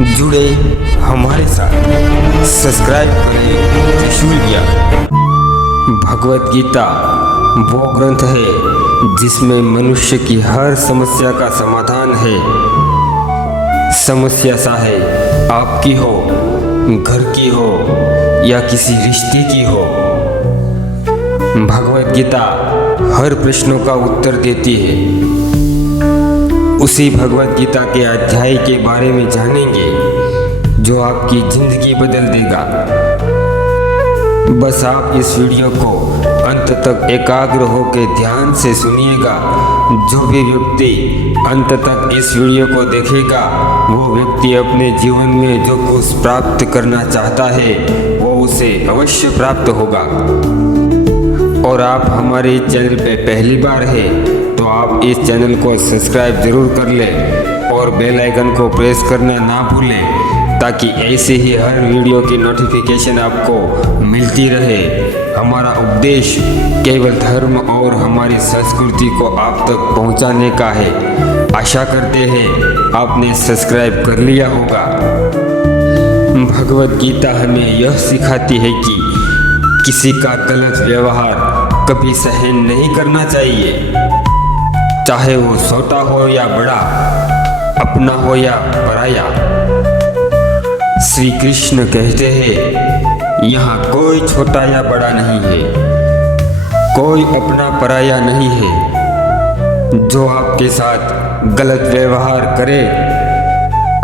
जुड़े हमारे साथ, सब्सक्राइब करें त्रिशूल ज्ञान। भगवत गीता वो ग्रंथ है जिसमें मनुष्य की हर समस्या का समाधान है। समस्या चाहे आपकी हो, घर की हो या किसी रिश्ते की हो, भगवत गीता हर प्रश्नों का उत्तर देती है। उसी भगवत गीता के अध्याय के बारे में जानेंगे जो आपकी जिंदगी बदल देगा। बस आप इस वीडियो को अंत तक एकाग्र होकर ध्यान से सुनिएगा। जो भी व्यक्ति अंत तक इस वीडियो को देखेगा वो व्यक्ति अपने जीवन में जो कुछ प्राप्त करना चाहता है वो उसे अवश्य प्राप्त होगा। और आप हमारे चैनल पे पहली बार है तो आप इस चैनल को सब्सक्राइब जरूर कर लें और बेल आइकन को प्रेस करना ना भूलें ताकि ऐसे ही हर वीडियो की नोटिफिकेशन आपको मिलती रहे। हमारा उपदेश केवल धर्म और हमारी संस्कृति को आप तक पहुंचाने का है। आशा करते हैं आपने सब्सक्राइब कर लिया होगा। भगवत गीता हमें यह सिखाती है कि किसी का गलत व्यवहार कभी सहन नहीं करना चाहिए, चाहे वो छोटा हो या बड़ा, अपना हो या पराया। श्री कृष्ण कहते हैं यहाँ कोई छोटा या बड़ा नहीं है, कोई अपना पराया नहीं है। जो आपके साथ गलत व्यवहार करे,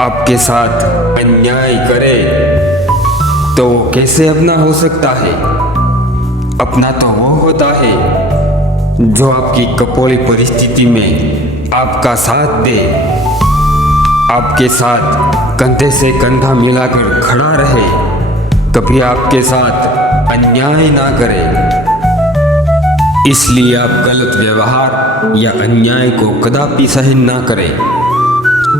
आपके साथ अन्याय करे, तो वो कैसे अपना हो सकता है? अपना तो वो होता है जो आपकी कपोली परिस्थिति में आपका साथ दे, आपके साथ कंधे से कंधा मिलाकर खड़ा रहे, कभी आपके साथ अन्याय ना करे। इसलिए आप गलत व्यवहार या अन्याय को कदापि सहन ना करें,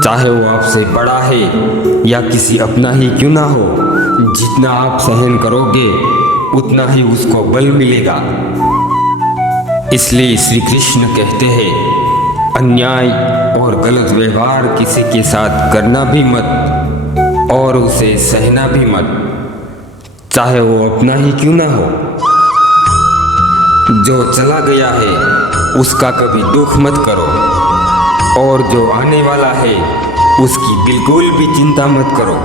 चाहे वो आपसे बड़ा है या किसी अपना ही क्यों ना हो। जितना आप सहन करोगे उतना ही उसको बल मिलेगा। इसलिए श्री कृष्ण कहते हैं अन्याय और गलत व्यवहार किसी के साथ करना भी मत और उसे सहना भी मत, चाहे वो अपना ही क्यों ना हो। जो चला गया है उसका कभी दुख मत करो और जो आने वाला है उसकी बिल्कुल भी चिंता मत करो।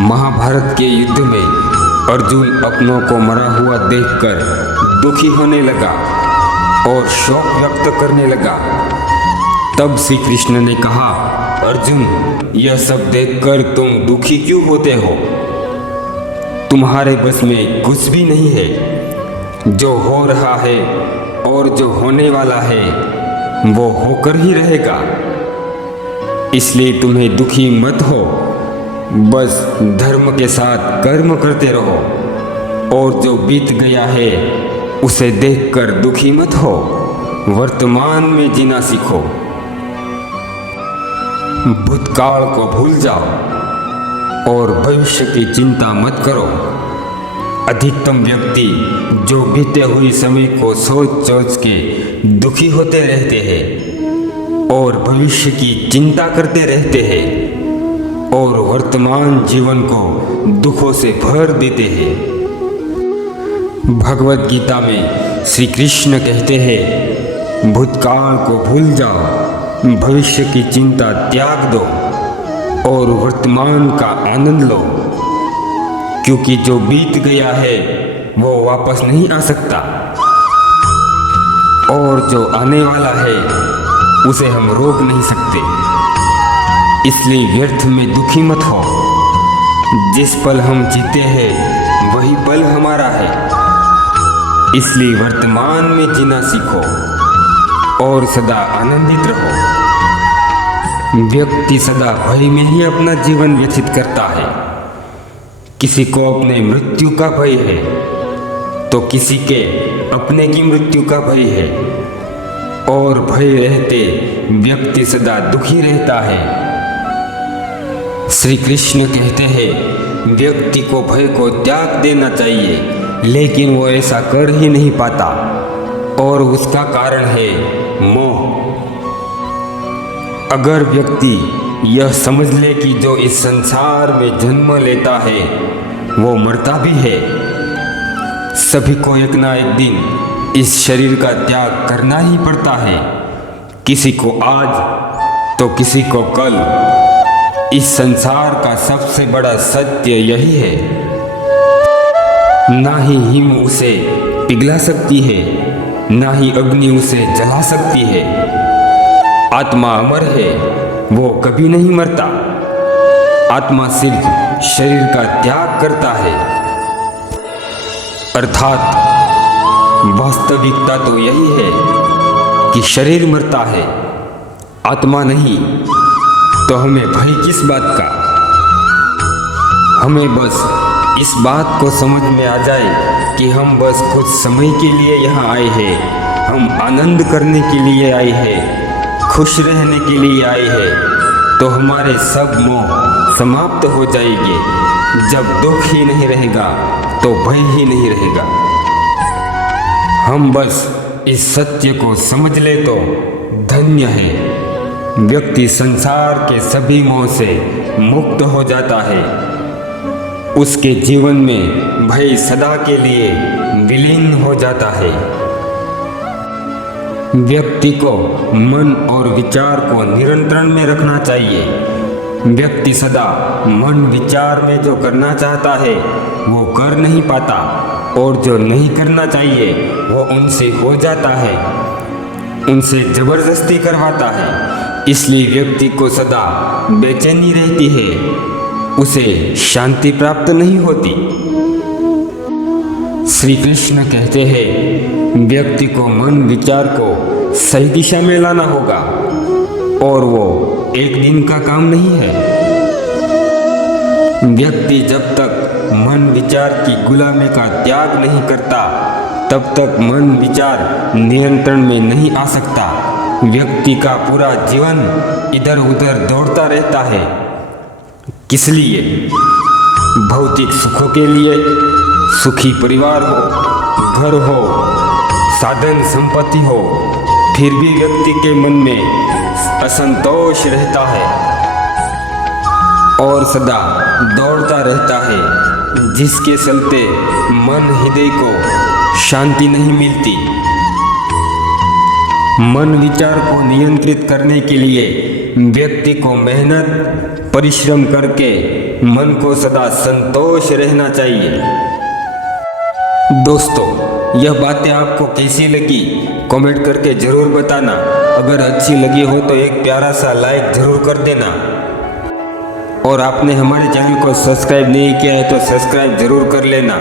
महाभारत के युद्ध में अर्जुन अपनों को मरा हुआ देखकर दुखी होने लगा और शोक व्यक्त करने लगा। तब श्री कृष्ण ने कहा, अर्जुन, यह सब देखकर तुम दुखी क्यों होते हो? तुम्हारे बस में कुछ भी नहीं है। जो हो रहा है और जो होने वाला है वो होकर ही रहेगा। इसलिए तुम्हें दुखी मत हो, बस धर्म के साथ कर्म करते रहो और जो बीत गया है उसे देखकर दुखी मत हो। वर्तमान में जीना सीखो, भूतकाल को भूल जाओ और भविष्य की चिंता मत करो। अधिकतम व्यक्ति जो बीते हुए समय को सोच सोच के दुखी होते रहते हैं और भविष्य की चिंता करते रहते हैं और वर्तमान जीवन को दुखों से भर देते हैं। भगवत गीता में श्री कृष्ण कहते हैं भूतकाल को भूल जाओ, भविष्य की चिंता त्याग दो और वर्तमान का आनंद लो, क्योंकि जो बीत गया है वो वापस नहीं आ सकता और जो आने वाला है उसे हम रोक नहीं सकते। इसलिए व्यर्थ में दुखी मत हो। जिस पल हम जीते हैं वही पल हमारा है। इसलिए वर्तमान में जीना सीखो और सदा आनंदित रहो। व्यक्ति सदा भय में ही अपना जीवन व्यतीत करता है। किसी को अपने मृत्यु का भय है तो किसी के अपने की मृत्यु का भय है और भय रहते व्यक्ति सदा दुखी रहता है। श्री कृष्ण कहते हैं व्यक्ति को भय को त्याग देना चाहिए, लेकिन वो ऐसा कर ही नहीं पाता और उसका कारण है मोह। अगर व्यक्ति यह समझ ले कि जो इस संसार में जन्म लेता है वो मरता भी है। सभी को एक ना एक दिन इस शरीर का त्याग करना ही पड़ता है, किसी को आज तो किसी को कल। इस संसार का सबसे बड़ा सत्य यही है, ना ही हिम उसे पिघला सकती है, ना ही अग्नि उसे जला सकती है। आत्मा अमर है, वो कभी नहीं मरता। आत्मा सिर्फ शरीर का त्याग करता है। अर्थात वास्तविकता तो यही है कि शरीर मरता है, आत्मा नहीं। तो हमें भय किस बात का? हमें बस इस बात को समझ में आ जाए कि हम बस कुछ समय के लिए यहाँ आए हैं, हम आनंद करने के लिए आए हैं, खुश रहने के लिए आए हैं, तो हमारे सब मोह समाप्त हो जाएंगे। जब दुख ही नहीं रहेगा तो भय ही नहीं रहेगा। हम बस इस सत्य को समझ ले तो धन्य है। व्यक्ति संसार के सभी मोह से मुक्त हो जाता है। उसके जीवन में भय सदा के लिए विलीन हो जाता है। व्यक्ति को मन और विचार को नियंत्रण में रखना चाहिए। व्यक्ति सदा मन विचार में जो करना चाहता है वो कर नहीं पाता, और जो नहीं करना चाहिए वो उनसे हो जाता है, उनसे जबरदस्ती करवाता है। इसलिए व्यक्ति को सदा बेचैनी रहती है, उसे शांति प्राप्त नहीं होती। श्री कृष्ण कहते हैं व्यक्ति को मन विचार को सही दिशा में लाना होगा, और वो एक दिन का काम नहीं है। व्यक्ति जब तक मन विचार की गुलामी का त्याग नहीं करता तब तक मन विचार नियंत्रण में नहीं आ सकता। व्यक्ति का पूरा जीवन इधर उधर दौड़ता रहता है। किस लिए? भौतिक सुखों के लिए। सुखी परिवार हो, घर हो, साधन संपत्ति हो, फिर भी व्यक्ति के मन में असंतोष रहता है और सदा दौड़ता रहता है, जिसके चलते मन हृदय को शांति नहीं मिलती। मन विचार को नियंत्रित करने के लिए व्यक्ति को मेहनत परिश्रम करके मन को सदा संतोष रहना चाहिए। दोस्तों, यह बातें आपको कैसी लगी कमेंट करके ज़रूर बताना। अगर अच्छी लगी हो तो एक प्यारा सा लाइक ज़रूर कर देना, और आपने हमारे चैनल को सब्सक्राइब नहीं किया है तो सब्सक्राइब ज़रूर कर लेना,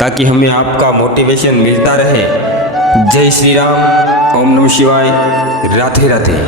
ताकि हमें आपका मोटिवेशन मिलता रहे। जय श्री राम, ओम नमः शिवाय, राधे राधे।